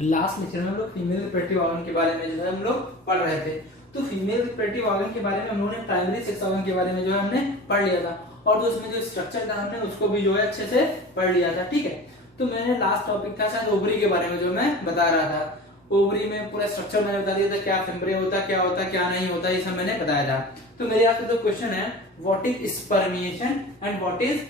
Last lecture में हम लोग फीमेल रिप्रोडक्टिव ऑर्गन के बारे में जो है हम लोग पढ़ रहे थे। तो फीमेल रिप्रोडक्टिव ऑर्गन के बारे में हम लोगों ने प्राइमरी सेक्स ऑर्गन के बारे में जो है हमने पढ़ लिया था, और जो उसमें जो स्ट्रक्चर था हमने उसको भी जो है अच्छे से पढ़ लिया था। ठीक है, तो मैंने लास्ट टॉपिक था शायद ओवरी के बारे में जो मैं बता रहा था। ओवरी में पूरा स्ट्रक्चर मैंने बता दिया था, क्या फिम्ब्रे होता, क्या होता, क्या नहीं होता, ये सब मैंने बताया था। तो मेरे यहाँ पे जो क्वेश्चन है, what is spermiation and what is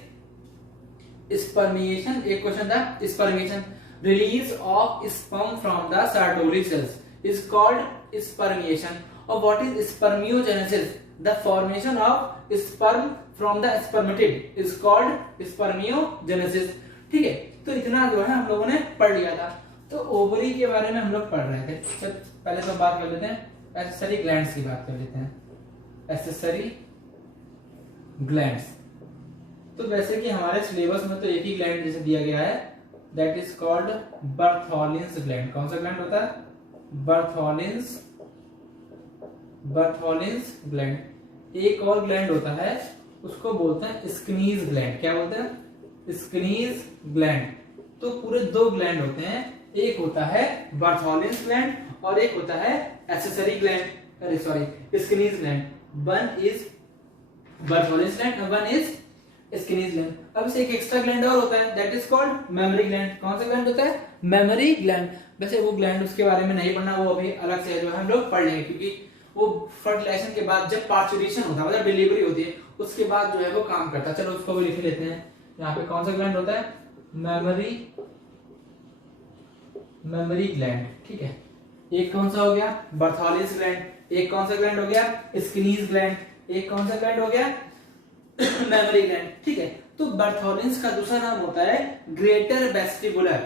spermiation. एक क्वेश्चन था spermiation, release of sperm from the Sertoli cells is called spermiation. और what is spermiogenesis, the formation of sperm from the spermatid is called spermiogenesis. ठीक है, तो इतना जो है हम लोगों ने पढ़ लिया था। तो ओवरी के बारे में हम लोग पढ़ रहे थे। चल पहले तो बात कर लेते हैं एक्सेसरी ग्लैंड्स की बात कर लेते हैं। एक्सेसरी ग्लैंड्स, तो वैसे कि हमारे सिलेबस में तो एक ही ग्लैंड जैसे दिया गया है, that is called Bartholin's gland. कौन सा ग्लैंड होता है? बर्थोलिन्स ग्लैंड। एक और ग्लैंड होता है उसको बोलते हैं स्किनीज ग्लैंड। क्या बोलते हैं? Skene's gland. तो पूरे दो ग्लैंड होते हैं, एक होता है बर्थोलिन्स ग्लैंड और एक होता है एक्सेसरी ग्लैंड, अरे sorry Skene's gland. One is Bartholin's gland और वन इज स्किनीज ग्लैंड। अब से एक एक्स्ट्रा ग्लैंड और होता है, that is called memory gland. कौन सा ग्लैंड होता है? Memory gland. वैसे वो ग्लैंड उसके बारे में नहीं पढ़ना, वो अभी अलग से जो है हम लोग पढ़ लेंगे, क्योंकि वो फर्टिलाइजेशन के बाद जब पार्चुरेशन होता है मतलब डिलीवरी होती है उसके बाद जो है वो काम करता है। चलो उसको भी लिख लेते हैं। यहाँ पे कौन सा ग्लैंड होता है? Memory gland. ठीक है, एक कौन सा हो गया? बर्थोलिन्स ग्लैंड। एक कौन सा ग्लैंड हो गया? Skene's gland. एक कौन सा ग्लैंड हो गया? Memory gland. ठीक है, तो बर्थोलिन्स का दूसरा नाम होता है ग्रेटर वेस्टिबुलर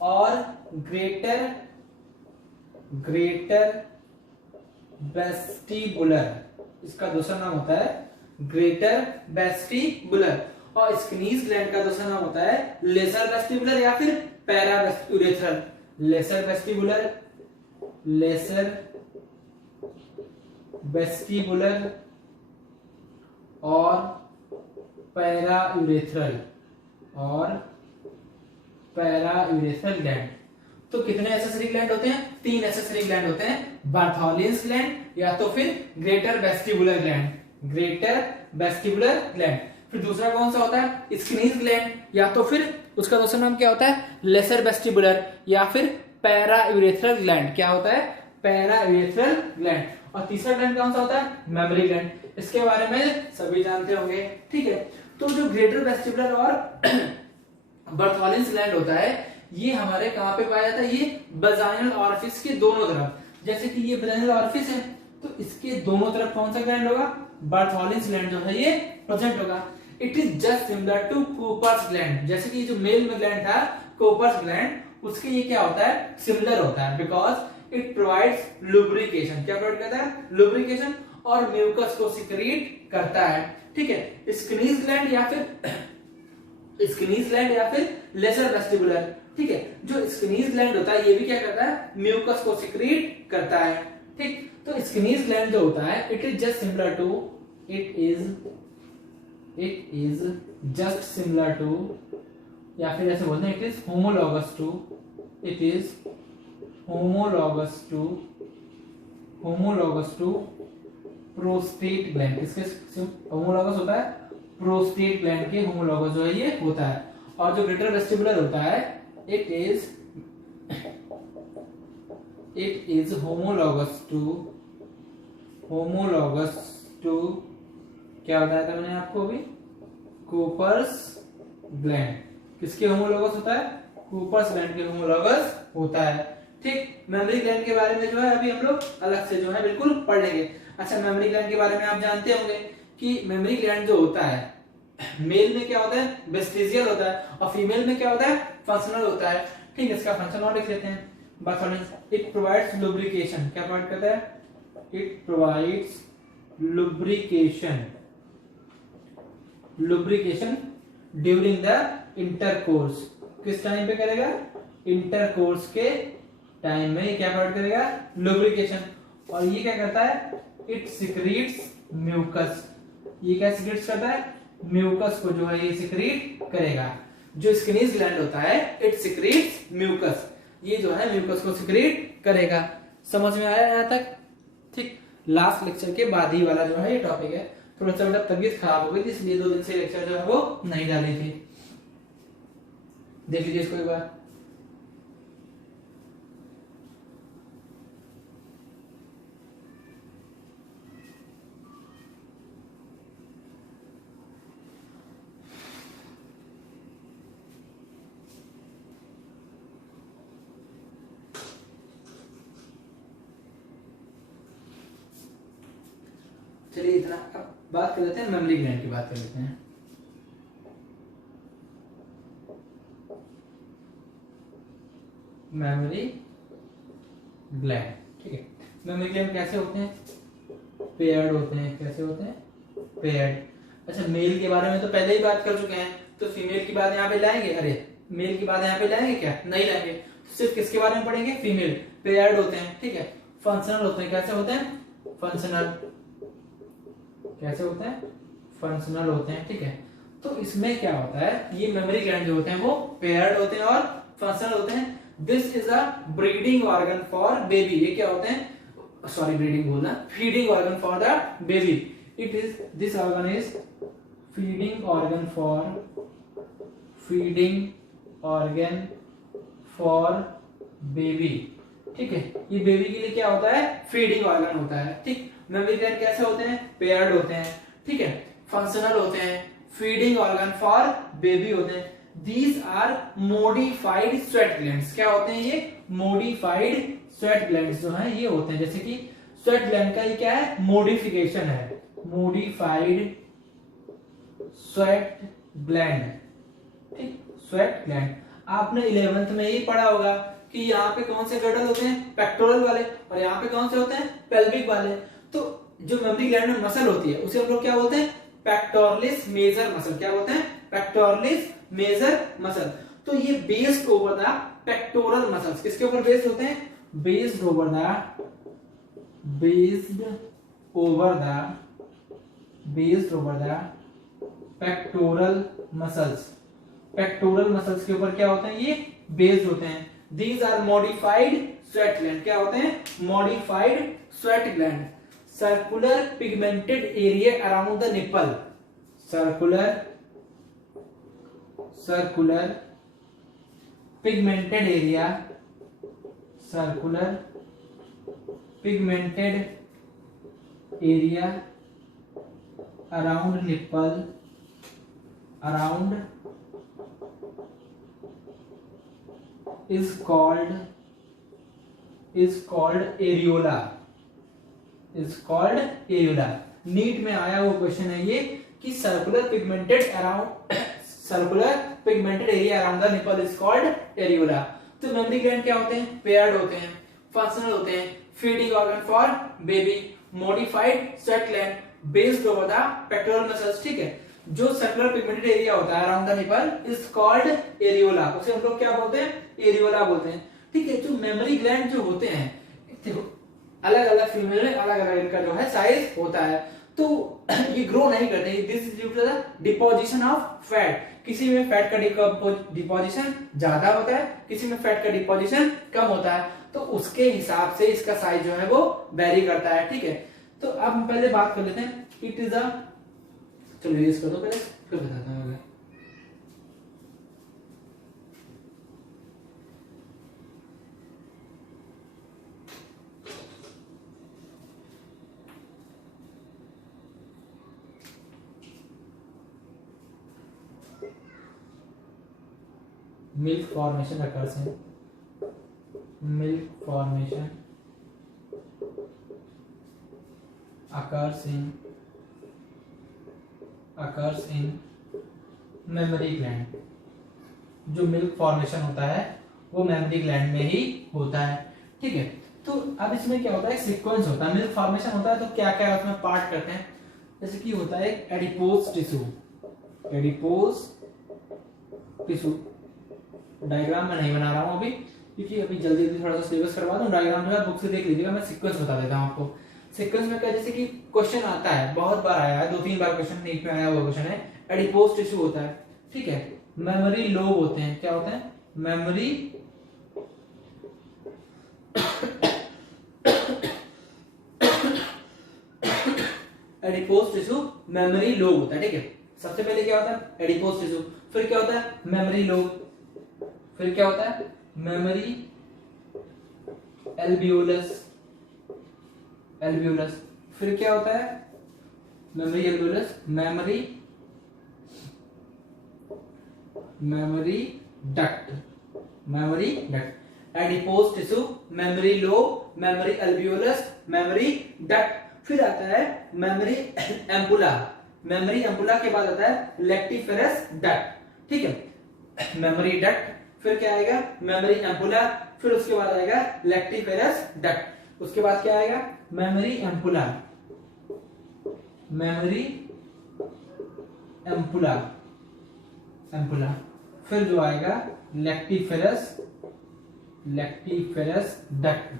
और ग्रेटर वेस्टिबुलर, इसका दूसरा नाम होता है ग्रेटर वेस्टिबुलर। और स्किनीज ग्लैंड का दूसरा नाम होता है लेसर वेस्टिबुलर या फिर पैरा यूरेथ्रल। लेसर वेस्टिबुलर और पैरा यूरेथ्रल ग्लैंड। तो कितने एक्सेसरी ग्लैंड होते हैं? 3 एक्सेसरी ग्लैंड होते हैं, बर्थोलिन्स ग्लैंड या तो फिर ग्रेटर वेस्टिबुलर ग्लैंड। फिर दूसरा कौन सा होता है? स्किनीज ग्लैंड, या तो फिर उसका दूसरा नाम क्या होता है? लेसर वेस्टिबुलर या फिर पैरा यूरेथ्रल ग्लैंड। क्या होता है? Para urethral gland. और तीसरा ग्लैंड कौन सा होता है? Memory gland. इसके बारे में सभी जानते होंगे। ठीक है, तो जो ग्रेटर वेस्टिबुलर और बर्थोलिन्स ग्लैंड होता है ये हमारे कहां पे पाया जाता है? ये वजाइनल ऑरिफिस के दोनों तरफ। जैसे कि ये वजाइनल ऑरिफिस है तो इसके दोनों तरफ कौन सा ग्लैंड होगा? बर्थोलिन्स ग्लैंड जो है ये प्रेजेंट होगा। It is just similar to Cowper's gland. जैसे कि जो मेल में ग्लैंड था कूपर्स ग्लैंड, उसके ये क्या होता है? सिमिलर होता है, बिकॉज इट प्रोवाइड्स लुब्रिकेशन। क्या प्रोवाइड करता है? लुब्रिकेशन और म्यूकस को सिक्रीट करता है। ठीक है, स्किनीज ग्लैंड या फिर लेसर वेस्टिबुलर। ठीक है, जो स्किनीज ग्लैंड होता है ये भी क्या करता है? म्यूकस को सिक्रीट करता है। ठीक, तो स्किनीज ग्लैंड जो होता है it is just similar to या फिर ऐसे बोलते हैं it is homologous to prostate gland. किसके होमोलॉगस होता है? प्रोस्टेट ग्लैंड के होमोलॉगस जो है ये होता है। और जो ग्रेटर वेस्टिबुलर होता है इट इज होमोलॉगस टू क्या बताया था मैंने आपको अभी? Cooper's gland. किसके होमोलॉगस होता है? कूपर्स ग्लैंड के होमोलॉगस होता है। ठीक, मेमोरी ग्लैंड के बारे में जो है अभी हम लोग अलग से जो है बिल्कुल पढ़ लेंगे। अच्छा, मेमोरी ग्लैंड के बारे में आप जानते होंगे कि मेमोरी ग्लैंड जो होता है मेल में क्या होता है? वेस्टिजियल होता है और फीमेल में क्या होता है? फंक्शनल होता है। ठीक है, इसका फंक्शन और लिख लेते हैं। बर्थोलिन्स, इट प्रोवाइड्स लुब्रिकेशन। क्या प्रोवाइड करता है? It provides lubrication during the intercourse. किस टाइम पे करेगा? इंटरकोर्स के टाइम में क्या प्रोवाइड करेगा? लुब्रिकेशन। और ये क्या करता है? It secretes mucus. ये क्या सिक्रीट्स करता है? म्यूकस को जो है ये सिक्रीट करेगा। जो स्किनीज ग्लैंड होता है इट सिक्रीट्स म्यूकस। ये जो है म्यूकस को सिक्रीट करेगा। समझ में आया यहाँ तक? ठीक, लास्ट लेक्चर के बाद ही वाला जो है ये टॉपिक है। थोड़ा सा मतलब तबीयत खराब हो गई थी, इसलिए 2 दिन से लेक्चर जो है वो नहीं डाली थी। देख लीजिए इसको एक बार। चलिए इतना, अब बात कर लेते हैं मेमोरी ग्लैंड की बात कर लेते हैं। मेमोरी ग्लैंड, ठीक है। मेमोरी ग्लैंड कैसे होते हैं? पेयर्ड होते हैं। कैसे होते हैं? पेयर्ड। अच्छा, मेल के बारे में तो पहले ही बात कर चुके हैं, तो फीमेल की बात यहाँ पे लाएंगे? अरे मेल की बात यहाँ पे लाएंगे क्या? नहीं लाएंगे। सिर्फ किसके बारे में पढ़ेंगे? फीमेल। पेयर्ड होते हैं, ठीक है। फंक्शनल होते हैं। कैसे होते हैं? फंक्शनल। कैसे होते हैं? फंक्शनल होते हैं, ठीक है। तो इसमें क्या होता है, ये मेमोरी ग्लैंड जो होते हैं वो पेयर्ड होते हैं और फंक्शनल होते हैं। This is a breeding organ for baby. ये क्या होते हैं? सॉरी, ब्रीडिंग बोलना, feeding organ for the baby. It is, this organ is feeding organ for baby, ठीक है। ये बेबी के लिए क्या होता है? फीडिंग ऑर्गन होता है, ठीक। मेमोरी ग्लैंड कैसे होते हैं? पेयर्ड होते हैं, ठीक है। फंक्शनल होते हैं, फीडिंग ऑर्गन फॉर बेबी होते हैं। These are modified sweat glands। क्या होते हैं ये? modified sweat glands जो हैं ये होते हैं। जैसे कि sweat gland का ये क्या है? modification है। modified sweat gland, ठीक। sweat gland आपने 11th में ही पढ़ा होगा कि यहाँ पे कौन से गर्डल होते हैं? पेक्टोरल वाले। और यहाँ पे कौन से होते हैं? पेल्विक वाले। तो जो मेमोरी ग्लैंड में मसल होती है उसे हम लोग क्या बोलते हैं? Pectoralis major muscle. क्या बोलते हैं? Pectoralis major muscle. तो ये based over the pectoral muscles. किसके ऊपर बेस्ड होते हैं? Based over the pectoral muscles. Pectoral muscles के ऊपर क्या होते हैं? ये बेस्ड होते हैं। These are modified sweat gland. क्या होते हैं? Modified sweat gland. Circular pigmented area around the nipple. Circular pigmented area around nipple is called areola। NEET में आया वो क्वेश्चन है ये कि circular pigmented area around the nipple is called areola. तो मेमोरी ग्लैंड क्या होते हैं? पेयर्ड होते हैं, फंक्शनल होते हैं, feeding organ for baby, modified sweat gland, based over the pectoral muscles, ठीक है। जो सर्कुलर पिगमेंटेड एरिया होता है around the nipple is called areola. उसे हम लोग क्या बोलते हैं? एरियोला बोलते हैं, ठीक है। जो मेमोरी ग्लैंड जो होते हैं देखो, अलग अलग फीमेल में अलग अलग इनका जो है साइज होता है। तो ये ग्रो नहीं करते। This is due to the deposition of fat. किसी में फैट का डिपोजिशन ज्यादा होता है, किसी में फैट का डिपोजिशन कम होता है। तो उसके हिसाब से इसका साइज जो है वो वेरी करता है, ठीक है। तो अब हम पहले बात कर लेते हैं। इट इज अ, चलो यूज कर दो पहले, फिर बताता हूँ आगे। Milk formation occurs in memory gland. जो मिल्क फॉर्मेशन होता है वो मेमोरी ग्लैंड में ही होता है, ठीक है। तो अब इसमें क्या होता है? सीक्वेंस होता है। मिल्क फॉर्मेशन होता है तो क्या क्या उसमें पार्ट करते हैं? जैसे कि होता है एडिपोज टिश्यू। डायग्राम में नहीं बना रहा हूं अभी, क्योंकि अभी जल्दी थोड़ा सा सिलेबस करवा दूं। डायग्राम जो है बुक से देख लीजिएगा, मैं सीक्वेंस बता देता हूं आपको। सीक्वेंस में क्या, जैसे कि क्वेश्चन आता है, बहुत बार आया है, 2-3 बार क्वेश्चन नीट में आया हुआ क्वेश्चन है। एडिपोज टिश्यू होता है, ठीक है। मेमोरी लोब होते हैं। क्या होते हैं? Memory adipose tissue memory lobe होता है, ठीक है। सबसे पहले क्या होता है एडिपोज टिश्यू, फिर क्या होता है मेमोरी लोब, फिर क्या होता है मेमोरी एल्वियोलस, एल्वियोलस, फिर क्या होता है memory alveolus, memory memory duct, memory duct, adipose tissue, memory lobe, memory alveolus, memory duct, फिर आता है मेमोरी एम्पुला, मेमोरी एम्पुला के बाद आता है लेक्टिफेरस डक्ट, ठीक है। मेमोरी डक्ट, फिर क्या आएगा मेमोरी एम्पुला, फिर उसके बाद आएगा लेक्टिफेरस डक्ट, उसके बाद क्या आएगा mammary ampulla, mammary ampulla, ampulla, फिर जो आएगा lactiferous, lactiferous duct,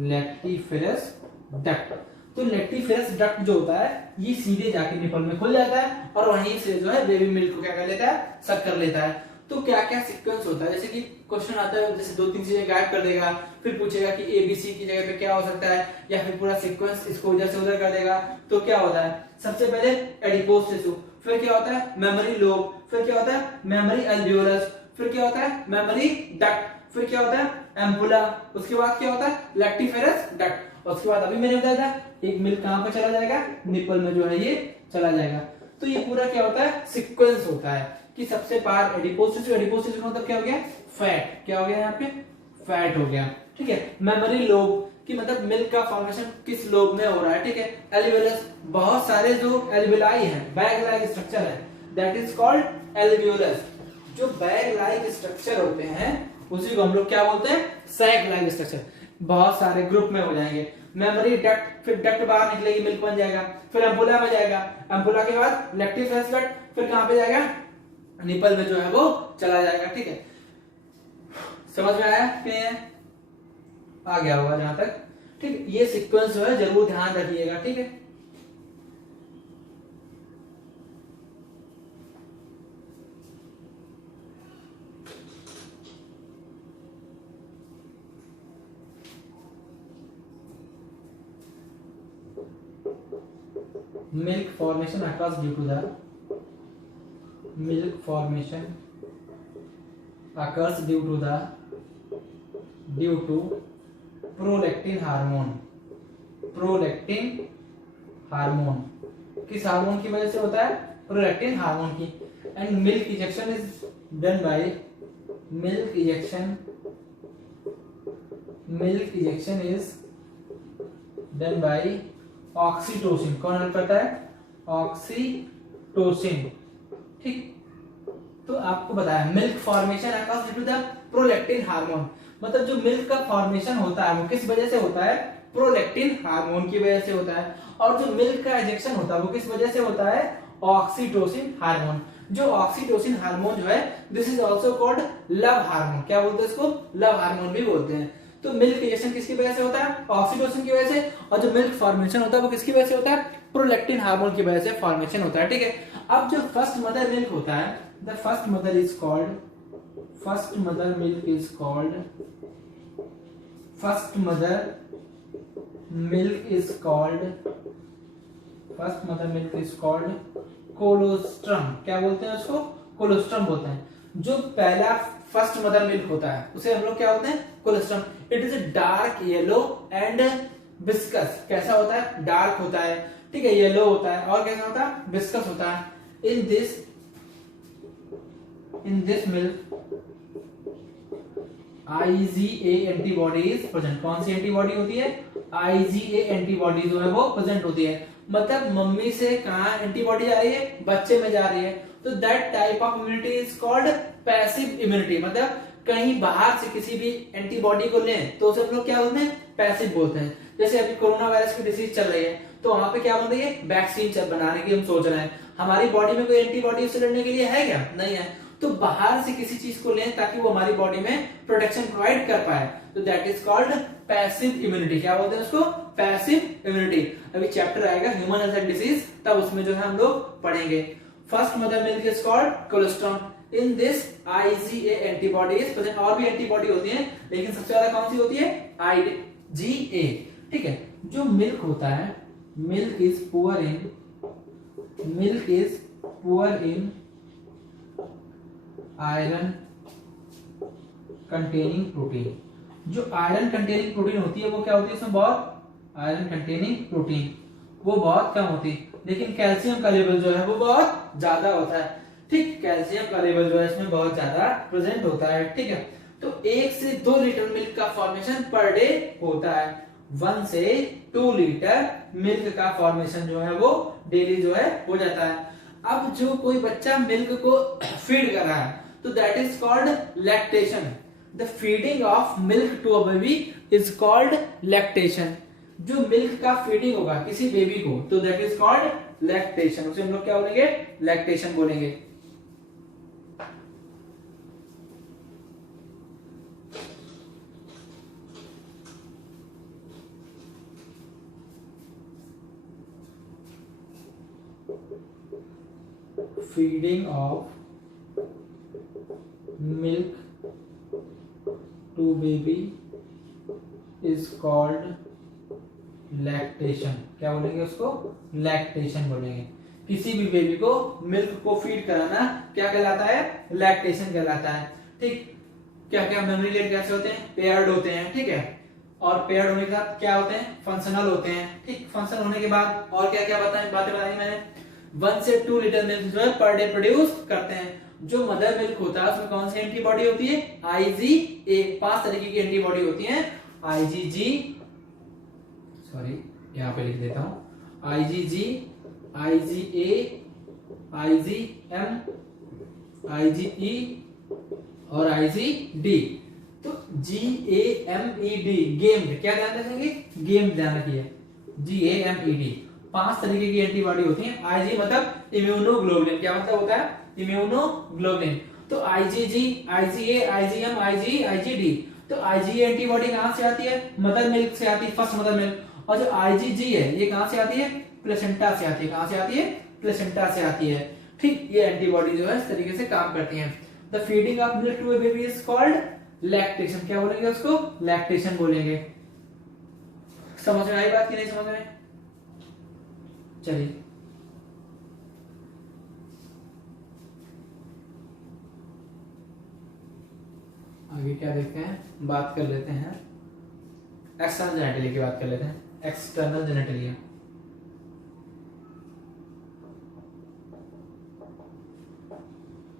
lactiferous duct. तो लेक्टिफेरस डक्ट जो होता है ये सीधे जाके निपल में खुल जाता है और वहीं से जो है बेबी मिल्क को क्या कर लेता है सक कर लेता है। तो क्या क्या सीक्वेंस होता है, जैसे कि क्वेश्चन आता है जैसे 2-3 चीजें गायब कर देगा, फिर पूछेगा कि एबीसी की जगह पे क्या हो सकता है, या फिर पूरा सीक्वेंस इसको इधर से उधर कर देगा। तो क्या होता है सबसे पहले एडिपोज टिश्यू, फिर क्या होता है मेमोरी लोब, फिर क्या होता है मेमोरी एल्वियोलस, फिर क्या होता है मेमोरी डक्ट, फिर क्या होता है एम्पुला, उसके बाद क्या होता है लेक्टिफेरस डक्ट, और उसके बाद अभी मैंने बताया था एक मिल्क कहां पर चला जाएगा निपल में जो है ये चला जाएगा। तो ये पूरा क्या होता है सीक्वेंस होता है कि सबसे पार एडिपोज टिश्यू, एडिपोज टिश्यू का मतलब क्या हो गया फैट, क्या हो गया यहाँ पे फैट हो गया, ठीक है। मेमोरी लोब कि मतलब मिल्क का फॉर्मेशन किस लोब में हो रहा है, ठीक है। एल्वियोलस, बहुत सारे जो एल्वियोलाई है बैग लाइक स्ट्रक्चर है, दैट इज कॉल्ड एल्वियोलस। जो बैग लाइक स्ट्रक्चर होते हैं उसी को हम लोग क्या बोलते हैं सैक लाइक स्ट्रक्चर, बहुत सारे ग्रुप में हो जाएंगे। मेमोरी डक्ट, फिर डक्ट बाहर निकलेगी मिल्क बन जाएगा, फिर एम्पुला में जाएगा, एम्पुला के बाद लेक्टिफेरस डक्ट, फिर कहां पे जाएगा निपल में जो है वो चला जाएगा, ठीक है। समझ में आया कि आ गया होगा जहां तक, ठीक। ये सीक्वेंस जो है जरूर ध्यान रखिएगा, ठीक है। Milk formation occurs due to the milk formation occurs due to prolactin hormone, prolactin hormone किस हार्मोन की वजह से होता है प्रोलैक्टिन हार्मोन की। And milk injection is done by milk injection is done by oxytocin. कौन हेल्प करता है ऑक्सीटोसिन, ठीक। तो आपको बताया milk formation occurs due to the prolactin hormone, मतलब जो मिल्क का फॉर्मेशन होता है वो किस वजह से होता है प्रोलैक्टिन हार्मोन की वजह से होता है। और जो मिल्क का इंजेक्शन होता है वो किस वजह से होता है ऑक्सीटोसिन हार्मोन। जो ऑक्सीटोसिन हार्मोन जो है this is also called love hormone, क्या बोलते हैं इसको लव हार्मोन भी बोलते हैं। तो मिल्क इंजेक्शन किसकी वजह से होता है ऑक्सीटोसिन की वजह से, और जो मिल्क फॉर्मेशन होता है वो किसकी वजह से होता है प्रोलैक्टिन हार्मोन की वजह से फॉर्मेशन होता है, ठीक है। अब जो फर्स्ट मदर मिल्क होता है the first mother milk is called colostrum, क्या बोलते हैं उसको कोलोस्ट्रम बोलते हैं। जो पहला फर्स्ट मदर मिल्क होता है उसे हम लोग क्या बोलते हैं colostrum. It is dark yellow and viscous, कैसा होता है डार्क होता है, ठीक है, येलो होता है, और कैसा होता है विस्कस होता है। In this milk IgA antibody is present. कौन सी एंटीबॉडी होती है IgA एंटीबॉडी जो है वो प्रेजेंट होती है, मतलब मम्मी से कहां एंटीबॉडी जा रही है बच्चे में जा रही है। तो that type of immunity is called passive immunity, मतलब कहीं बाहर से किसी भी एंटीबॉडी को लें तो उसे हम लोग क्या बोलते हैं पैसिव बोलते हैं। जैसे अभी कोरोना वायरस की डिसीज चल रही है तो वहां पे क्या बन रही है वैक्सीन बनाने की हम सोच रहे हैं, हमारी बॉडी में कोई एंटीबॉडी उससे लड़ने के लिए है क्या नहीं है, तो बाहर से किसी चीज को लें ताकि वो हमारी बॉडी में प्रोटेक्शन प्रोवाइड कर पाए, तो that is called passive immunity. क्या बोलते हैं उसको पैसिव इम्यूनिटी। अभी चैप्टर आएगा ह्यूमन हेल्थ डिसीज तब उसमें जो है हम लोग पढ़ेंगे। First mother milk is called cholesterol. In this IgA antibody is present, और भी एंटीबॉडी होती है लेकिन सबसे ज्यादा कौन सी होती है IgA, ठीक है। जो मिल्क होता है milk is poor in iron containing protein. जो आयरन कंटेनिंग प्रोटीन होती है वो क्या होती है इसमें, बहुत आयरन कंटेनिंग प्रोटीन वो बहुत कम होती है, लेकिन कैल्शियम का लेवल जो है वो बहुत ज्यादा होता है। ठीक, कैल्शियम का लेवल जो है इसमें बहुत ज्यादा प्रेजेंट होता है। ठीक है, तो 1 से 2 लीटर मिल्क का फॉर्मेशन पर डे होता है। 1 से 2 लीटर मिल्क का फॉर्मेशन जो है वो डेली जो है हो जाता है। अब जो कोई बच्चा मिल्क को फीड कर रहा है तो that is called lactation. The feeding of milk to a baby is called lactation. जो मिल्क का फीडिंग होगा किसी बेबी को तो दैट इज कॉल्ड लैक्टेशन। उसे हम लोग क्या बोलेंगे, लैक्टेशन बोलेंगे। Feeding of milk to baby is called lactation. क्या बोलेंगे उसको, लैक्टेशन बोलेंगे। किसी भी बेबी को मिल्क को फीड कराना क्या कहलाता है, लैक्टेशन कहलाता है। ठीक, क्या क्या मेमोरी लेट कैसे होते हैं, पेयर्ड होते हैं। ठीक है, और पेयर्ड होने के बाद क्या होते हैं, फंक्शनल होते हैं। ठीक, फंक्शनल होने के बाद और क्या क्या बातें बताई मैंने, 1 से 2 लीटर मिल्क जो है पर डे प्रोड्यूस करते हैं। जो मदर मिल्क होता है उसमें कौन सी एंटीबॉडी होती है, IgA। 5 तरीके की एंटीबॉडी होती है, IgG, सॉरी यहाँ पे लिख देता हूं, IgG, IgA, IgM, IgE और IgD। तो GAMED, गेम्ड, क्या ध्यान रखेंगे, गेम ध्यान रखिए, GAMED। 5 तरीके की एंटीबॉडी होती है। IG मतलब इम्यूनोग्लोबुलिन। क्या मतलब होता है, इम्यूनोग्लोबुलिन। तो IgG, IgA, IgM, IgE, IgD। तो IgA एंटीबॉडी कहां से आती है, मदर मिल्क से आती है, फर्स्ट मदर मिल्क। और जो IgG है ये कहां से आती है, प्लेसेंटा से आती है। कहां से आती है, प्लेसेंटा से आती है। ठीक, ये एंटीबॉडी जो है इस तरीके से काम करती है। The feeding of milk to a baby is called lactation. क्या बोलेंगे उसको, लैक्टेशन बोलेंगे। समझ में आई बात कि नहीं समझ में, चलिए आगे क्या देखते हैं, बात कर लेते हैं एक्सटर्नल जेनेटिलिया की बात कर लेते हैं। एक्सटर्नल जेनेटिलिया,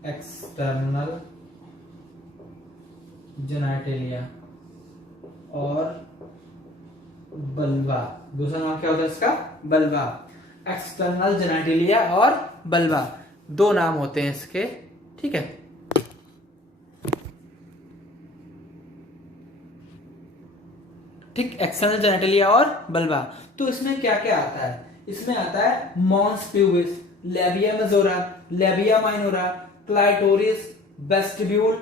एक्सटर्नल जेनेटिलिया और बल्बा। दूसरा नाम क्या होता है इसका, बल्बा। एक्सटर्नल जेनेटिलिया और बल्बा, 2 नाम होते हैं इसके। ठीक है, ठीक, एक्सटर्नल जेनेटिलिया और बल्बा। तो इसमें क्या क्या आता है, इसमें आता है mons pubis, labia majora, labia minora, clitoris, vestibule.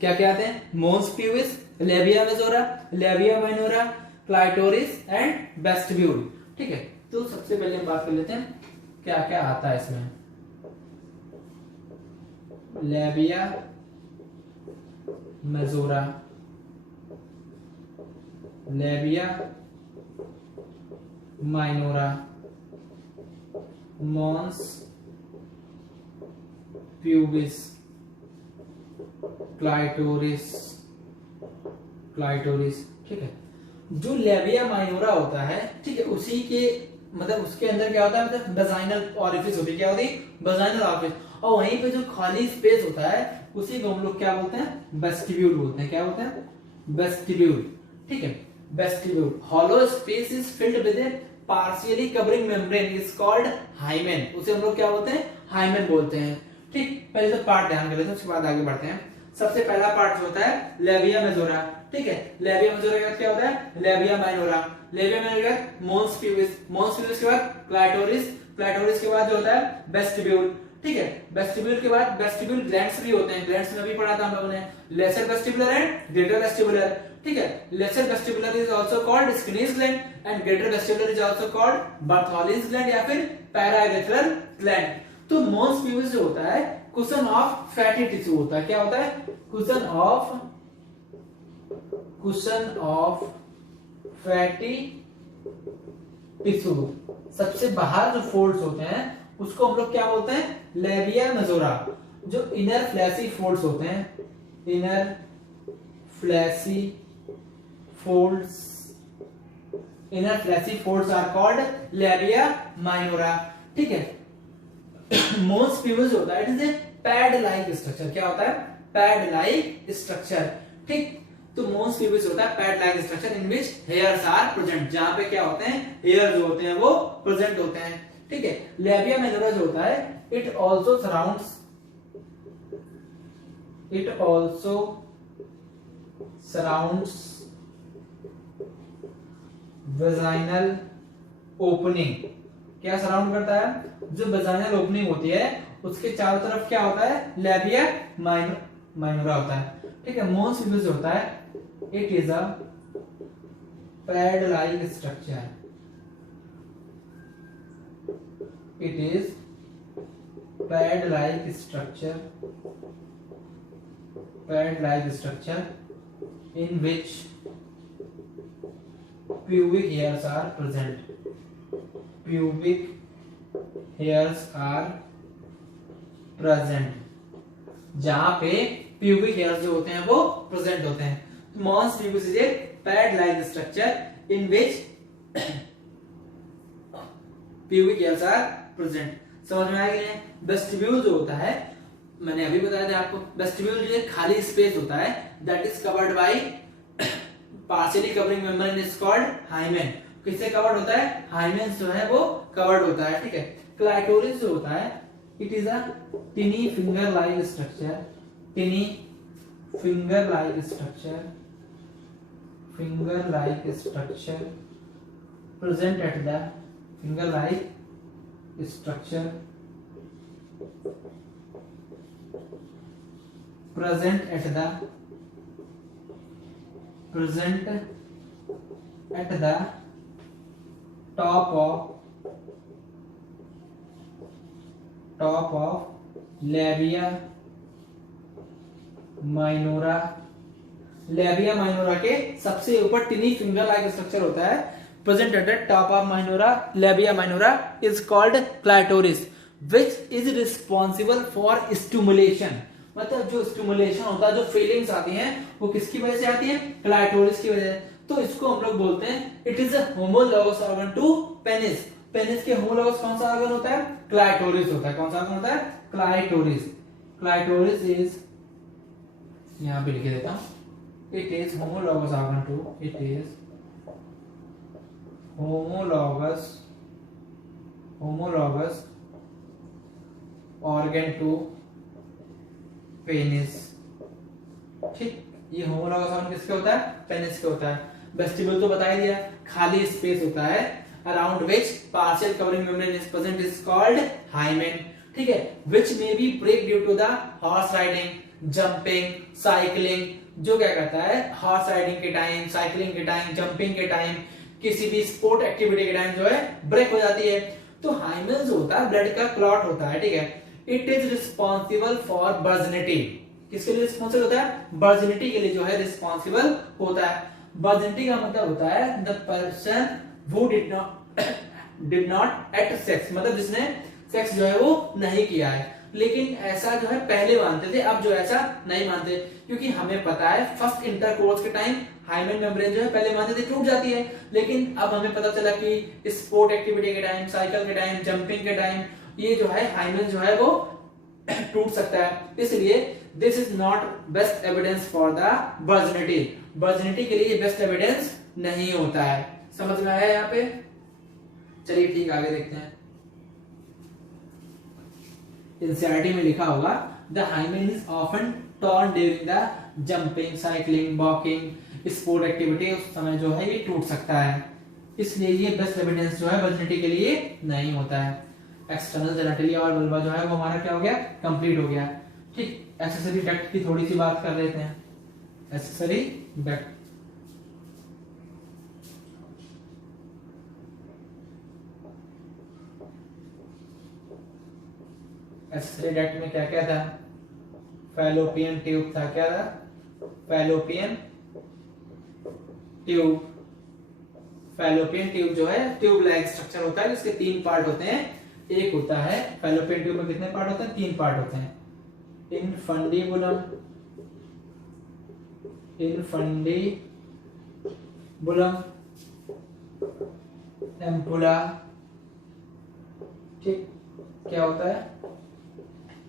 क्या क्या आते हैं, mons pubis, labia majora, labia minora, clitoris and vestibule. ठीक है, तो सबसे पहले हम बात कर लेते हैं क्या क्या आता है इसमें। Labia majora, labia minora, mons pubis, clitoris. ठीक है, जो लेबिया माइनोरा होता है, ठीक है, उसी के मतलब उसके अंदर क्या होता है, मतलब वजाइनल ऑरिफिस होती है। क्या होती है, वजाइनल ऑरिफिस। और वहीं पे जो खाली स्पेस होता है उसी को हम लोग क्या बोलते हैं, वेस्टिब्यूल बोलते हैं। क्या बोलते हैं, वेस्टिब्यूल। ठीक है, vestibule. Hollow space is filled with A partially covering membrane is called hymen. उसे हम लोग क्या बोलते हैं, हाइमेन बोलते हैं। ठीक, पहले तो पार्ट ध्यान कर लेते हैं, उसके बाद आगे बढ़ते हैं। सबसे पहला पार्ट जो होता है लेबिया मेजोरा। ठीक है, लेबिया मेजोरा का क्या होता है, labia minora, labia minora mons pubis, mons pubis के बाद क्लाइटोरिस, क्लाइटोरिस के बाद जो होता है वेस्टिब्यूल। ठीक है, वेस्टिब्यूल के बाद वेस्टिब्यूल ग्लैंड्स भी होते हैं। ग्लैंड्स में भी पढ़ा था हम लोगों ने, lesser vestibular and greater vestibular. ठीक है, lesser vestibular is also called Skene's gland and greater vestibular is also called Bartholin's gland या फिर पैरायूरेथ्रल ग्लैंड। तो मॉन्स प्यूबिस जो होता है कुशन ऑफ फैटी टिश्यू होता है। क्या होता है, कुशन ऑफ फैटी टिश्यू, सबसे बाहर जो फोल्ड्स होते हैं उसको हम लोग क्या बोलते हैं, लेबिया मेजोरा। जो इनर फ्लैसी फोल्ड्स होते हैं, inner fleshy folds, inner fleshy folds are called labia minora. ठीक है। मोस्ट प्यूबिस होता है, it is a pad like structure. क्या होता है, पैड लाइक स्ट्रक्चर। ठीक, तो मोस्ट प्यूबिस होता है pad like structure in which hairs are present, जहां पे क्या होते हैं, हेयर जो होते हैं वो प्रेजेंट होते हैं। ठीक है। लेबिया मेजोरा जो होता है, it also surrounds, it also surrounds vaginal opening. क्या सराउंड करता है, जो वेजाइनल ओपनिंग होती है उसके चारों तरफ क्या होता है, लेबिया माइनोरा होता है। ठीक है। मोस्ट प्यूबिस होता है, it is a pad like structure, it is pad like structure, pad like structure in which pubic hairs are present, pubic hairs are present, जहां पे pubic hairs जो होते हैं वो प्रेजेंट होते हैं। Mons pubis is a pad like structure in which pubic hairs are present। समझ में आ गया है। वेस्टिब्यूल जो होता है, मैंने अभी बताया था आपको, वेस्टिब्यूल जो खाली स्पेस होता है that is covered by partially covering membrane is called hymen. किससे कवर्ड होता है, हाइमेन जो है वो कवर्ड होता है। ठीक है। क्लाइटोरिस जो होता है, it is a टिनी finger like structure, टिनी finger like structure, finger like structure present at the, finger like structure present at the top of labia minora। Labia minora के सबसे ऊपर टिनी फिंगर लाइक स्ट्रक्चर होता है, present at the top of minora, labia minora is called clitoris which is responsible for stimulation. मतलब जो stimulation होता है, जो फीलिंग्स आती हैं वो किसकी वजह से आती है, क्लाइटोरिस की वजह से। तो इसको हम लोग बोलते हैं it is a homologous organ to penis. Penis के होमोलोगस कौन सा ऑर्गन होता है, क्लाइटोरिस होता है। कौन सा ऑर्गन होता है, क्लाइटोरिस। क्लाइटोरिस इज, यहां पे लिख देता हूं, it is homologous organ to, it is homologous organ to penis. ठीक, ये होमोलोगस ऑर्गन किसके होता है, पेनिस के होता है। वेस्टिब्यूल तो बता ही दिया, खाली स्पेस होता है around which partial covering membrane is present is called hymen. ठीक है। Which may be break due to the horse riding, jumping, cycling. जो क्या करता है, हॉर्स राइडिंग के टाइम, साइकिलिंग के टाइम, जंपिंग के टाइम, किसी भी स्पोर्ट एक्टिविटी के टाइम जो है ब्रेक हो जाती है। तो हाइमेन जो होता है ब्लड का क्लॉट होता है। ठीक है। It is responsible for virginity. किसके लिए रिस्पॉन्सिबल होता है, वर्जिनिटी के लिए जो है रिस्पॉन्सिबल होता है। वर्जिनिटी का मतलब होता है the person who did not act sex, मतलब जिसने सेक्स जो है वो नहीं किया है। लेकिन ऐसा जो है पहले मानते थे, अब जो ऐसा नहीं मानते, क्योंकि हमें पता है फर्स्ट इंटरकोर्स के टाइम हाइमेन मेम्ब्रेन जो है पहले मानते थे टूट जाती है, लेकिन अब हमें पता चला कि स्पोर्ट एक्टिविटी के टाइम, साइकिल के टाइम, जंपिंग के टाइम ये जो है हाइमेन जो है वो टूट सकता है। इसलिए this is not best evidence for the virginity. Virginity के लिए बेस्ट एविडेंस नहीं होता है। समझ में आया यहाँ पे? चलिए ठीक, आगे देखते हैं। एनसीईआरटी में लिखा होगा the hymen is often torn during the jumping, cycling, walking, sport activity, उस समय जो है ये टूट सकता है। इसलिए ये बेस्ट एविडेंस जो है वर्जिनिटी के लिए नहीं होता है। एक्सटर्नल जेनेटिलिया और वल्वा जो है वो हमारा क्या हो गया, कंप्लीट हो गया। ठीक, एक्सेसरी डक्ट की थोड़ी सी बात कर लेते हैं। एक्सेसरी डक्ट, एक्सेसरी डक्ट में क्या क्या था, फैलोपियन ट्यूब था। क्या था, फैलोपियन ट्यूब, फैलोपियन ट्यूब जो है ट्यूब लाइक स्ट्रक्चर होता है जिसके 3 पार्ट होते हैं। एक होता है फैलोपियन ट्यूब में कितने पार्ट होते हैं? 3 पार्ट होते हैं। इनफंडिबुलम, एम्पुला, ठीक, क्या होता है?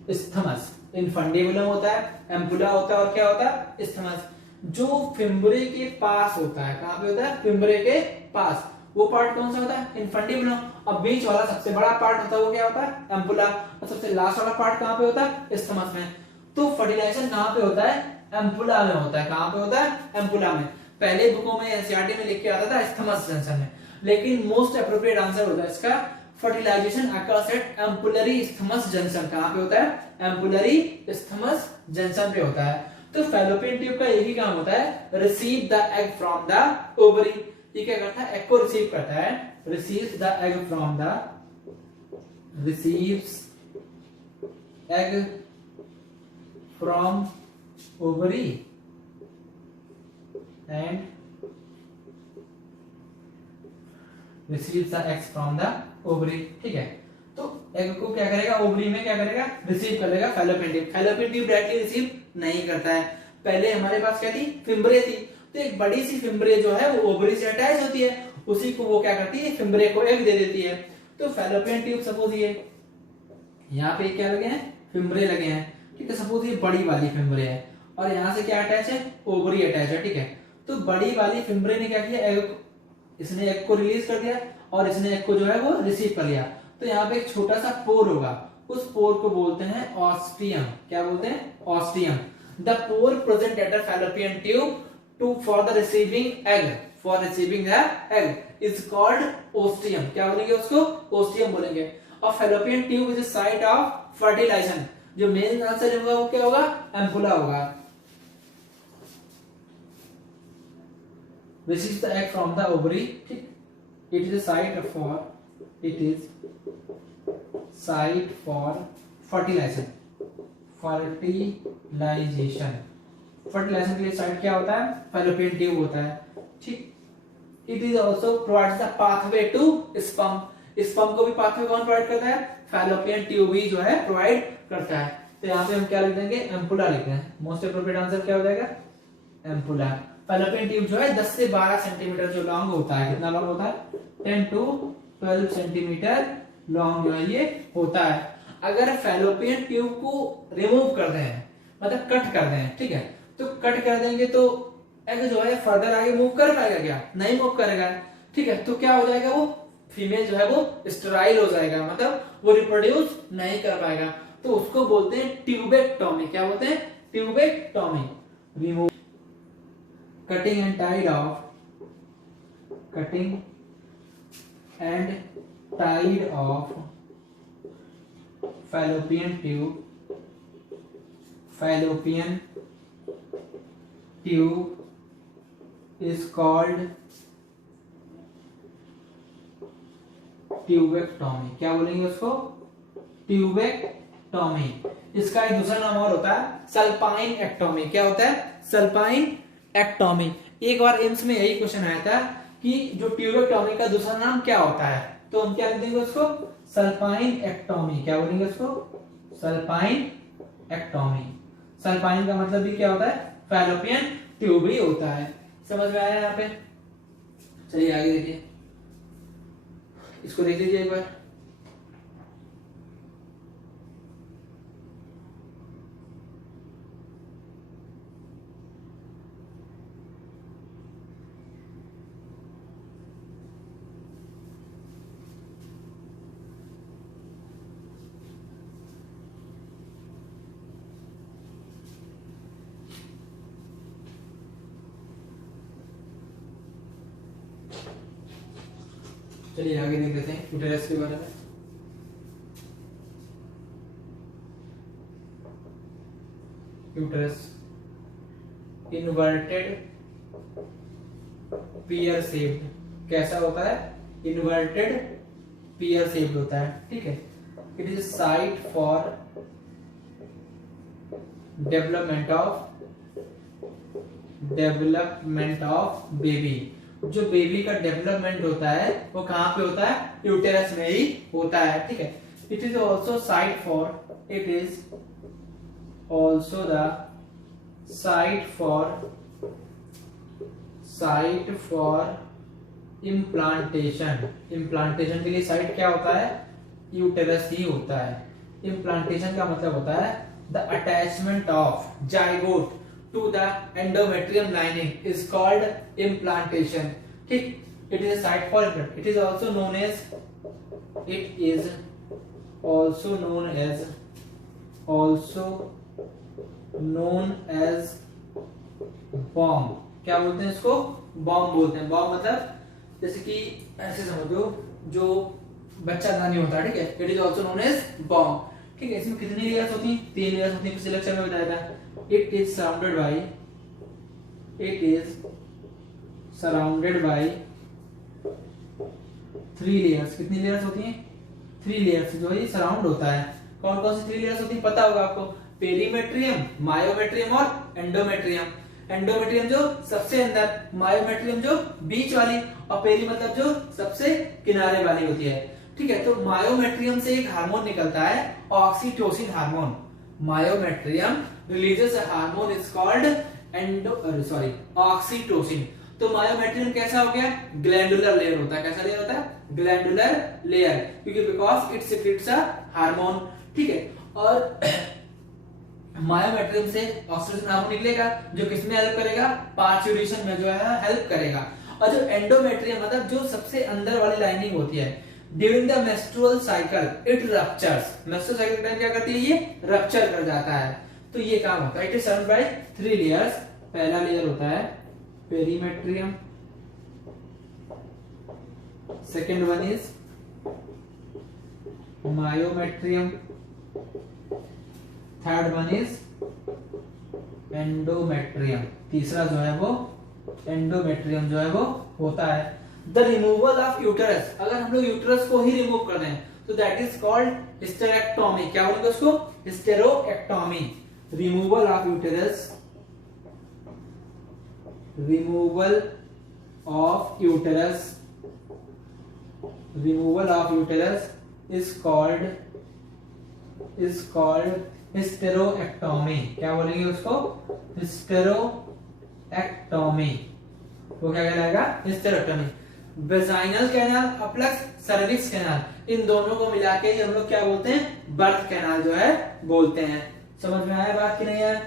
इस्थमस। इनफंडिबुलम होता है, एम्पुला होता है और क्या होता है? इस्थमस। जो फिम्बरे के पास होता है, कहां पे होता है? फिम्बरे के पास। वो पार्ट कौन सा होता है? इनफंडिबुलम। अब बीच वाला सबसे बड़ा पार्ट होता है वो क्या होता है? एम्पुला। और सबसे लास्ट वाला पार्ट कहां पे होता है? इस्थमस में। तो फर्टिलाइजेशन कहां पे होता है? एम्पुला में होता है। कहां पे होता है? एम्पुला में। पहले बुकों में एनसीईआरटी में लिख के आता था इस्थमस जंक्शन में, लेकिन मोस्ट एप्रोप्रिएट आंसर होता है इसका fertilisation occurs at ampullary isthmus junction. कहां पे होता है? एम्पुलरी इस्थमस जंक्शन पे होता है। तो फैलोपियन ट्यूब का एक ही काम होता है, receive the egg from the ovary. ये क्या करता है? एग को रिसीव करता है। Receives the egg from the, receives egg from ovary and receives the eggs from the ovary. ठीक है, तो एग को क्या करेगा? ओवरी में क्या करेगा? रिसीव कर लेगा fallopian tube. Fallopian tube directly receive नहीं करता है। पहले हमारे पास क्या थी? फिम्बरे थी। तो एक बड़ी सी फिम्बरे जो है वो ओवरी से अटैच होती है, उसी को वो क्या करती है? फिम्बरे को एग दे देती है। तो फैलोपियन ट्यूब सपोज ये यहाँ पे क्या लगे हैं? फिम्बरे लगे हैं। ठीक है, सपोज ये बड़ी वाली फिम्बरे है और यहाँ से क्या अटैच है? ओवरी अटैच है। ठीक है, तो बड़ी वाली फिम्बरे ने क्या किया? एग, इसने एग को रिलीज कर दिया और इसने एग को जो है वो रिसीव कर लिया। तो यहाँ पे एक छोटा सा पोर होगा, उस पोर को बोलते हैं ऑस्टियम। क्या बोलते हैं? Ostium. The pore present at the fallopian tube to for the receiving egg, for receiving the egg is called ostium. क्या बोलेंगे उसको? ओस्टियम बोलेंगे। और fallopian tube is site of fertilisation. जो मेन आंसर होगा वो क्या होगा? एम्पुला होगा। receives the egg from the ovary, ठीक, it is a site for, it is site for fertilization, fertilization के लिए साइट क्या होता है? फैलोपियन ट्यूब होता है। ठीक, it is also provides the pathway to sperm. Sperm को भी पाथवे कौन प्रोवाइड करता है? फैलोपियन ट्यूब ही जो है प्रोवाइड करता है। तो यहाँ पे हम क्या लिख देंगे? एम्पुला लिखते हैं। मोस्ट एप्रोप्रिएट आंसर क्या हो जाएगा? एम्पुला। फैलोपियन ट्यूब जो है 10 से 12 सेंटीमीटर जो लॉन्ग होता है, कितना लॉन्ग होता है? 10 to 12 सेंटीमीटर लॉन्ग जो है ये होता है। अगर फैलोपियन ट्यूब को रिमूव कर दें, मतलब कट कर दें, ठीक है, तो कट कर देंगे तो एग जो है फर्दर आगे मूव कर पाएगा क्या? नहीं मूव करेगा। ठीक है, तो क्या हो जाएगा? वो फीमेल जो है वो स्टेराइल हो जाएगा, मतलब वो रिप्रोड्यूस नहीं कर पाएगा। तो उसको बोलते हैं ट्यूबेक्टोमी। क्या बोलते हैं? Tubectomy. Remove, cutting and tied of fallopian tube is called tubectomy. क्या बोलेंगे उसको? ट्यूबेक्टोमी। इसका एक दूसरा नाम और होता है सल्पाइन एक्टोमी। क्या होता है? सल्पाइन एक्टोमी। एक बार एम्स में यही क्वेश्चन आया था कि जो ट्यूबेक्टोमी का दूसरा नाम क्या होता है, तो हम क्या लिख देंगे उसको? सल्पाइन एक्टोमी। क्या बोलेंगे उसको? सल्पाइन एक्टोमी। सल्पाइन का मतलब भी क्या होता है? फैलोपियन ट्यूब ही होता है। समझ में आया यहाँ पे? चलिए आगे देखिए, इसको देख लीजिए एक बार। चलिए आगे देख लेते हैं यूटेरस के बारे में। Uterus inverted pear shaped. कैसा होता है? इन्वर्टेड पियर शेप्ड होता है। ठीक है, it is site for development of baby. जो बेबी का डेवलपमेंट होता है वो कहाँ पे होता है, यूटेरस में ही होता है, ठीक है। It is also site for, it is also the site for implantation. Implantation के लिए साइट क्या होता है, यूटेरस ही होता है। इम्प्लांटेशन का मतलब होता है the attachment of zygote to the endometrium lining is called implantation, ठीक। It is a site for, it is also known as, it is also known as womb. क्या बोलते हैं इसको, बॉम्ब बोलते हैं। बॉम्ब मतलब जैसे कि ऐसे समझो जो बच्चा दानी होता है, ठीक है, it is also known as bomb, ठीक है। इसमें कितनी लेयर्स होती हैं, 3 लेयर्स होती हैं, पिछले लेक्चर में बताया था। It is surrounded by 3 layers. कितनी लेयर्स होती हैं, 3 लेयर्स जो ये सराउंड होता है। कौन कौन सी 3 लेयर्स होती हैं पता होगा आपको, पेरीमेट्रियम, मायोमेट्रियम और एंडोमेट्रियम। एंडोमेट्रियम जो सबसे अंदर, मायोमेट्रियम जो बीच वाली, और पेरी मतलब जो सबसे किनारे वाली होती है, ठीक है। तो मायोमेट्रियम से एक हार्मोन निकलता है, oxytocin hormone. Myometrium releases a hormone is called oxytocin. तो मायोमेट्रियम कैसा हो गया, ग्लैंडुलर लेयर होता है। कैसा लेयर होता है, ग्लैंडुलर लेयर, क्योंकि because it secrets a hormone, ठीक है। और मायोमेट्रियम से ऑक्सीटोसिन हार्मोन निकलेगा जो किसमें हेल्प करेगा, पार्चुरेशन में जो है हेल्प करेगा। और जो एंडोमेट्रियम मतलब जो सबसे अंदर वाली लाइनिंग होती है, during the menstrual cycle it ruptures. Menstrual cycle के टाइम क्या करती है, ये रप्चर कर जाता है। तो ये काम होता है, it is surrounded by 3 layers. पहला लेयर होता है perimetrium, second one is myometrium, third one is endometrium. तीसरा जो है वो एंडोमेट्रियम जो है वो होता है। द रिमूवल ऑफ यूटेरस, अगर हम लोग यूटेरस को ही रिमूव कर दें तो दैट इज कॉल्ड हिस्टेरेक्टोमी। क्या बोलेंगे उसको, hysterectomy. Removal of uterus, removal of uterus is called hysterectomy. क्या बोलेंगे उसको, हिस्टेरोएक्टोमी। वो क्या कहलाएगा, hysterectomy. Vaginal canal plus cervix canal, इन दोनों को मिला के हम लोग क्या बोलते हैं, बर्थ कैनाल जो है बोलते हैं। समझ में आया बात कि नहीं आया।